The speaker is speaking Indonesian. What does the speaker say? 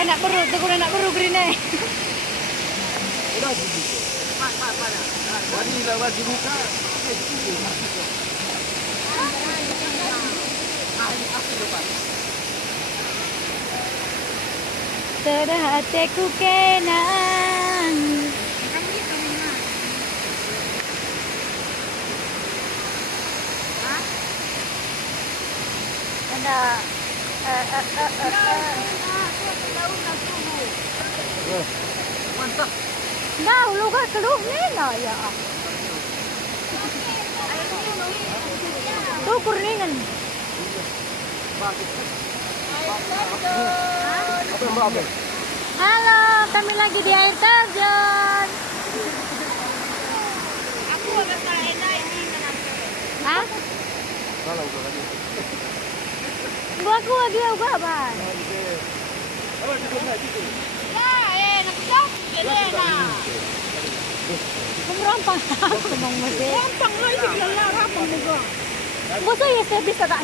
Enak beru, tegur enak beru green. Terah hatiku kenang. Ada Mantap. Nah, lu kan keluh nena ya. Tuh kurningan. Halo, kami lagi di air terjun. Aku agak tak enak ini kenapa? Hah? Kalau udah lagi. Gua dia apa? Oh, di sana itu. Ya, nak jauh. Jadi enak. Kumrompang. Kumong masih. Gampang lah ini lelah rampang juga. Gua tuh ya bisa tak